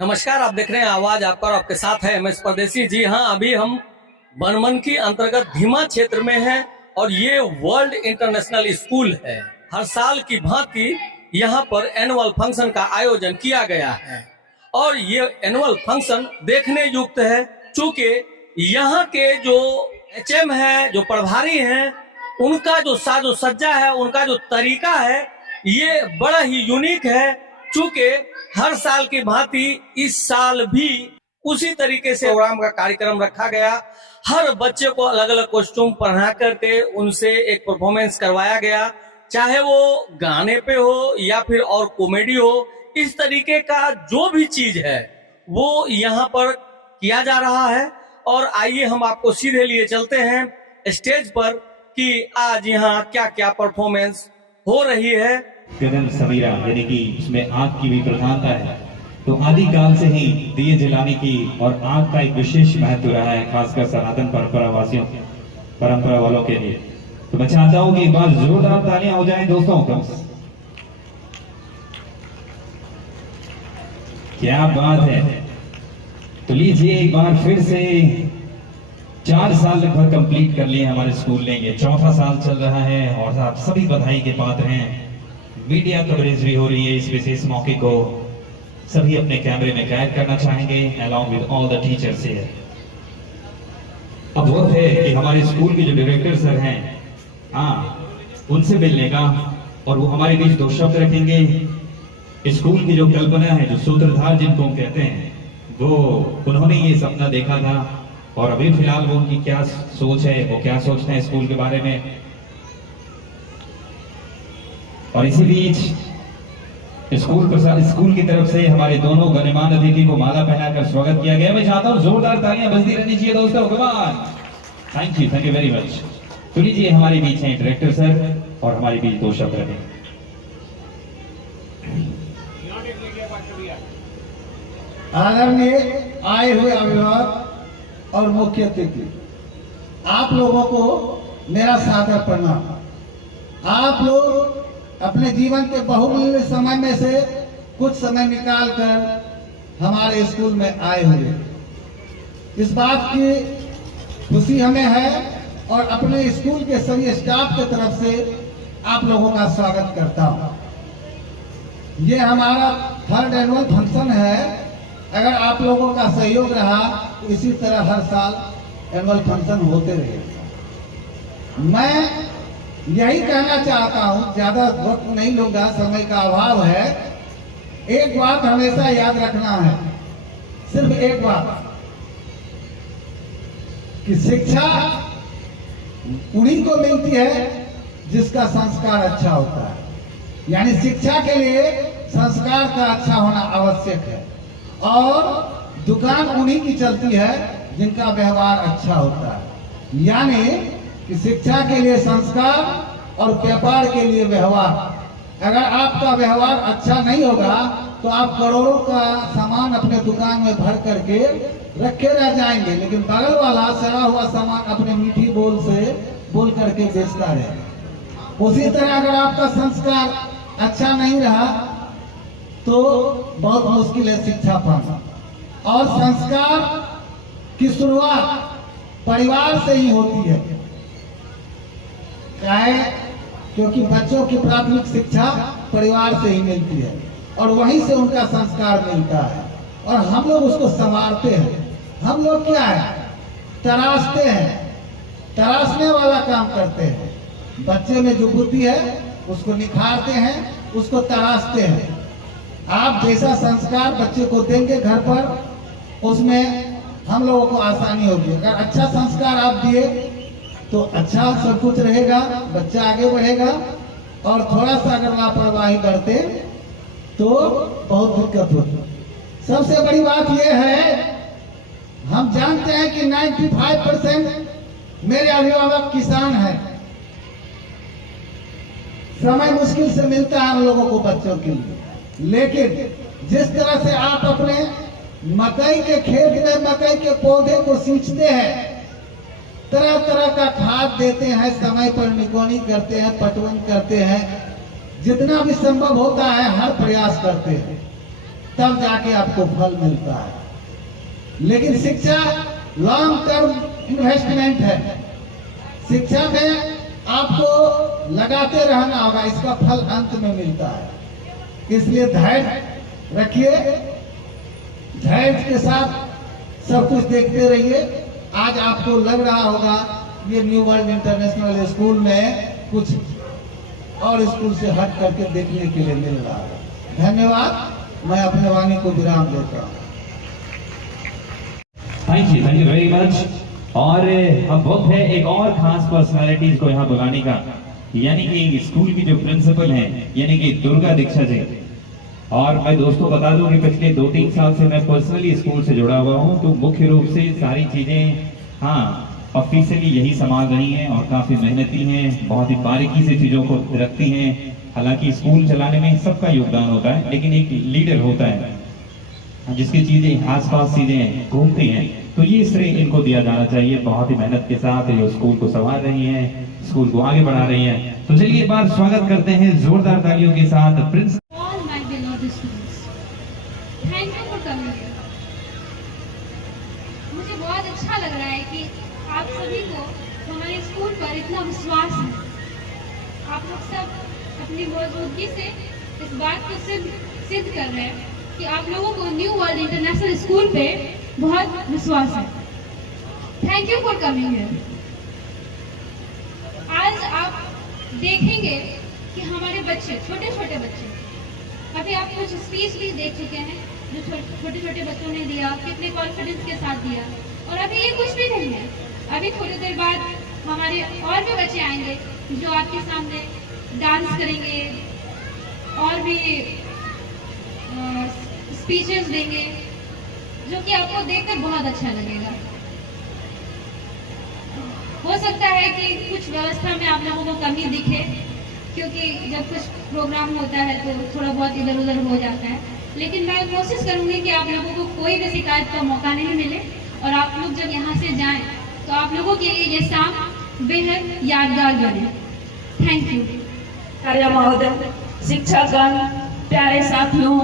नमस्कार, आप देख रहे हैं आवाज आपका और आपके साथ है एमएस परदेसी। जी हाँ, अभी हम बनमनखी अंतर्गत भीमा क्षेत्र में हैं और ये वर्ल्ड इंटरनेशनल स्कूल है। हर साल की भांति यहाँ पर एनुअल फंक्शन का आयोजन किया गया है और ये एनुअल फंक्शन देखने युक्त है, चूंकि यहाँ के जो एचएम है, जो प्रभारी हैं, उनका जो साजो सज्जा है, उनका जो तरीका है, ये बड़ा ही यूनिक है। चूंकि हर साल की भांति इस साल भी उसी तरीके से प्रोग्राम का कार्यक्रम रखा गया। हर बच्चे को अलग अलग कॉस्ट्यूम पहना करके उनसे एक परफॉर्मेंस करवाया गया, चाहे वो गाने पे हो या फिर और कॉमेडी हो। इस तरीके का जो भी चीज है वो यहाँ पर किया जा रहा है। और आइए हम आपको सीधे लिए चलते हैं स्टेज पर कि आज यहाँ क्या क्या परफॉर्मेंस हो रही है। गगन समीरा यानी कि उसमें आग की भी प्रधानता है, तो आदिकाल से ही दिए जलाने की और आग का एक विशेष महत्व रहा है, खासकर सनातन परंपरा वालों के लिए। तो मैं चाहता हूं कि एक बार जोरदार तालियां हो जाएं दोस्तों का। क्या बात है। तो लीजिए एक बार फिर से 4 साल लगभग कंप्लीट कर लिए हमारे स्कूल ने, ये चौथा साल चल रहा है और आप सभी बधाई के पात्र हैं। मीडिया कवरेज भी हो रही है, इस विशेष मौके को सभी अपने कैमरे में कैद करना चाहेंगे along with all the teachers here। अब वक्त है कि हमारे स्कूल के जो डायरेक्टर सर हैं, उनसे मिलने का, और वो हमारे बीच 2 शब्द रखेंगे। स्कूल की जो कल्पना है, जो सूत्रधार जिनको हम कहते हैं, वो उन्होंने ये सपना देखा था और अभी फिलहाल वो उनकी क्या सोच है, वो क्या सोचते हैं स्कूल के बारे में। और इसी बीच स्कूल की तरफ से हमारे दोनों गणमान्य अतिथि को माला पहनाकर स्वागत किया गया। मैं चाहता हूं जोरदार तालियां बजती रहनी चाहिए दोस्तों। कमान, थैंक यू वेरी मच। तो लीजिए हमारे बीच हैं डायरेक्टर सर और हमारे बीच 2 शब्द रखें। आदरणीय आए हुए अभिभावक और मुख्य अतिथि, आप लोगों को मेरा सादर प्रणाम। आप लोग अपने जीवन के बहुमूल्य समय में से कुछ समय निकालकर हमारे स्कूल में आए हुए, इस बात की खुशी हमें है और अपने स्कूल के सभी स्टाफ की तरफ से आप लोगों का स्वागत करता हूं। ये हमारा 3rd एनुअल फंक्शन है। अगर आप लोगों का सहयोग रहा तो इसी तरह हर साल एनुअल फंक्शन होते रहेगा। मैं यही कहना चाहता हूं, ज्यादा वक्त नहीं लूंगा, समय का अभाव है। एक बात हमेशा याद रखना है, सिर्फ एक बात, कि शिक्षा उन्हीं को मिलती है जिसका संस्कार अच्छा होता है। यानी शिक्षा के लिए संस्कार का अच्छा होना आवश्यक है और दुकान उन्हीं की चलती है जिनका व्यवहार अच्छा होता है। यानी कि शिक्षा के लिए संस्कार और व्यापार के लिए व्यवहार। अगर आपका व्यवहार अच्छा नहीं होगा तो आप करोड़ों का सामान अपने दुकान में भर करके रखे रह जाएंगे, लेकिन बगल वाला सड़ा हुआ सामान अपने मीठी बोल से बोल करके बेचता रहेगा। उसी तरह अगर आपका संस्कार अच्छा नहीं रहा तो बहुत मुश्किल है शिक्षा पाना। और संस्कार की शुरुआत परिवार से ही होती है। क्योंकि बच्चों की प्राथमिक शिक्षा परिवार से ही मिलती है और वहीं से उनका संस्कार मिलता है और हम लोग उसको संवारते हैं। हम लोग क्या है, तराशते हैं, तराशने वाला काम करते हैं। बच्चे में जो बुद्धि है उसको निखारते हैं, उसको तराशते हैं। आप जैसा संस्कार बच्चे को देंगे घर पर, उसमें हम लोगों को आसानी होगी। अगर अच्छा संस्कार आप दिए तो अच्छा सब कुछ रहेगा, बच्चा आगे बढ़ेगा। और थोड़ा सा अगर लापरवाही करते तो बहुत दिक्कत होती। सबसे बड़ी बात यह है, हम जानते हैं कि 95% मेरे अभिभावक किसान हैं। समय मुश्किल से मिलता है हम लोगों को बच्चों के लिए, लेकिन जिस तरह से आप अपने मकई के खेत में मकई के पौधे को सींचते हैं, तरह तरह का खाद देते हैं, समय पर निगरानी करते हैं, पटवन करते हैं, जितना भी संभव होता है हर प्रयास करते हैं। तब जाके आपको फल मिलता है। लेकिन शिक्षा लॉन्ग टर्म इन्वेस्टमेंट है। शिक्षा में आपको लगाते रहना होगा, इसका फल अंत में मिलता है। इसलिए धैर्य रखिए, धैर्य के साथ सब कुछ देखते रहिए। आज आपको लग रहा होगा ये न्यू वर्ल्ड इंटरनेशनल स्कूल में कुछ और स्कूल से हट करके देखने के लिए मिल रहा है। धन्यवाद। मैं अपने वाणी को विराम देता हूँ। Thank you very much. और अब वक्त है एक और खास पर्सनालिटीज को यहाँ बुलाने का, यानी कि स्कूल की जो प्रिंसिपल हैं, यानी कि दुर्गा दीक्षा जी। और मैं दोस्तों बता दूं कि पिछले 2-3 साल से मैं पर्सनली स्कूल से जुड़ा हुआ हूं, तो मुख्य रूप से सारी चीजें ऑफिशियली यही संभाल रही हैं और काफी मेहनती हैं, बहुत ही बारीकी से चीजों को रखती हैं। हालांकि स्कूल चलाने में सबका योगदान होता है, लेकिन एक लीडर होता है जिसकी चीजें आसपास चीजें घूमती हैं, तो ये श्रेय इनको दिया जाना चाहिए। बहुत ही मेहनत के साथ ये स्कूल को संभाल रही हैं, स्कूल को आगे बढ़ा रही हैं। तो चलिए एक बार स्वागत करते हैं जोरदार तालियों के साथ Prince. Thank you for coming. मुझे बहुत अच्छा लग रहा है कि आप सभी को हमारे स्कूल पर इतना विश्वास है। आप लोग सब अपनी मौजूदगी से इस बात को सिद्ध कर रहे हैं कि आप लोगों को न्यू वर्ल्ड इंटरनेशनल स्कूल पे बहुत विश्वास है। Thank you for coming here. आज आप देखेंगे कि हमारे बच्चे, छोटे छोटे बच्चे, अभी आप कुछ स्पीच भी देख चुके हैं जो छोटे छोटे बच्चों ने दिया, कितने कॉन्फिडेंस के साथ दिया। और अभी ये कुछ भी नहीं है, अभी थोड़ी देर बाद हमारे और भी बच्चे आएंगे जो आपके सामने डांस करेंगे और भी स्पीचेस देंगे, जो कि आपको देखकर बहुत अच्छा लगेगा। हो सकता है कि कुछ व्यवस्था में आप लोगों को कमी दिखे, क्योंकि जब कुछ प्रोग्राम होता है तो थोड़ा बहुत इधर उधर हो जाता है, लेकिन मैं कोशिश करूंगी कि आप लोगों को कोई भी शिकायत का मौका नहीं मिले और आप लोग जब यहाँ से जाएं तो आप लोगों के लिए ये शाम बेहद यादगार बने। Thank you. आचार्य महोदय, शिक्षकगण, प्यारे साथियों,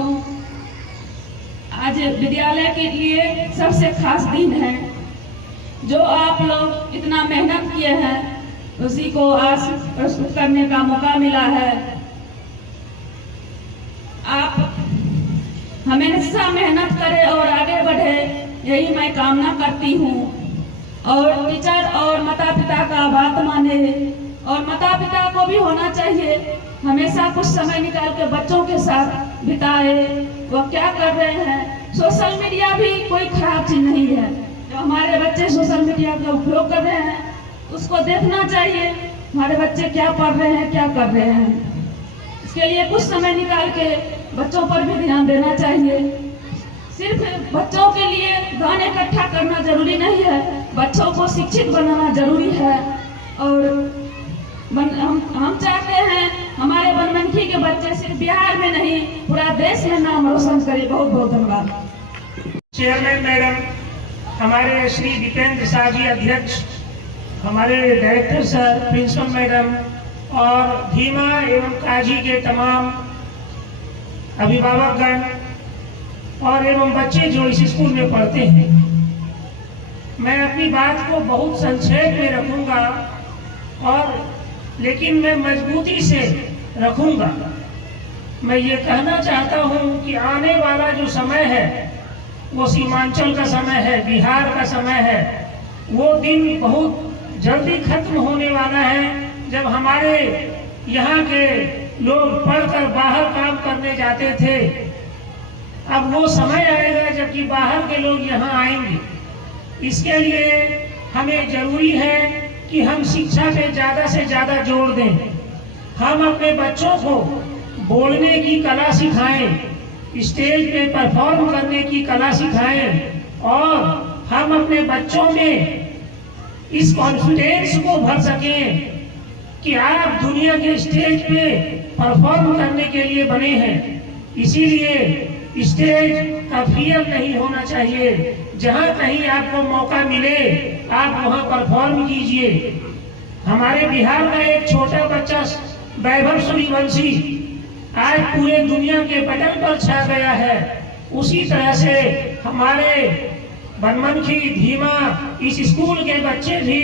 आज विद्यालय के लिए सबसे खास दिन है। जो आप लोग इतना मेहनत किए हैं उसी को आज प्रस्तुत करने का मौका मिला है। आप हमेशा मेहनत करें और आगे बढ़े, यही मैं कामना करती हूँ। और टीचर और माता पिता का बात माने, और माता पिता को भी होना चाहिए हमेशा कुछ समय निकाल के बच्चों के साथ बिताए, वो क्या कर रहे हैं। सोशल मीडिया भी कोई खराब चीज नहीं है। जो हमारे बच्चे सोशल मीडिया का उपयोग कर रहे हैं उसको देखना चाहिए, हमारे बच्चे क्या पढ़ रहे हैं, क्या कर रहे हैं। इसके लिए कुछ समय निकाल के बच्चों पर भी ध्यान देना चाहिए। सिर्फ बच्चों के लिए गाने इकट्ठा करना जरूरी नहीं है, बच्चों को शिक्षित बनाना जरूरी है। और हम चाहते हैं हमारे बनमनखी के बच्चे सिर्फ बिहार में नहीं पूरा देश में नाम रोशन करें। बहुत बहुत धन्यवाद। चेयरमैन मैडम, हमारे श्री दीपेंद्र शाह जी अध्यक्ष, हमारे डायरेक्टर सर, प्रिंसिपल मैडम और धीमा एवं काजी के तमाम अभिभावकगण और एवं बच्चे जो इस स्कूल में पढ़ते हैं, मैं अपनी बात को बहुत संक्षेप में रखूंगा और लेकिन मैं मजबूती से रखूंगा। मैं ये कहना चाहता हूं कि आने वाला जो समय है वो सीमांचल का समय है, बिहार का समय है। वो दिन बहुत जल्दी खत्म होने वाला है जब हमारे यहाँ के लोग पढ़कर बाहर काम करने जाते थे। अब वो समय आएगा जबकि बाहर के लोग यहाँ आएंगे। इसके लिए हमें जरूरी है कि हम शिक्षा पे ज़्यादा से ज़्यादा जोर दें। हम अपने बच्चों को बोलने की कला सिखाएं, स्टेज पे परफॉर्म करने की कला सिखाएं और हम अपने बच्चों में इस कॉन्फिडेंस को भर सकें कि आप दुनिया के स्टेज पे परफॉर्म करने के लिए बने हैं। इसीलिए स्टेज का फियर नहीं होना चाहिए। जहां कहीं आपको मौका मिले आप वहां परफॉर्म कीजिए। हमारे बिहार का एक छोटा बच्चा वैभव सूर्यवंशी आज पूरे दुनिया के पटल पर छा गया है। उसी तरह से हमारे बनमनखी धीमा इस स्कूल के बच्चे भी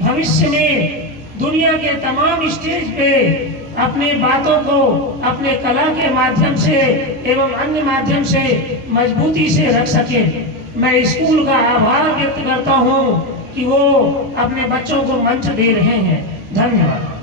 भविष्य में दुनिया के तमाम स्टेज पे अपने बातों को अपने कला के माध्यम से एवं अन्य माध्यम से मजबूती से रख सके। मैं स्कूल का आभार व्यक्त करता हूँ कि वो अपने बच्चों को मंच दे रहे हैं। धन्यवाद।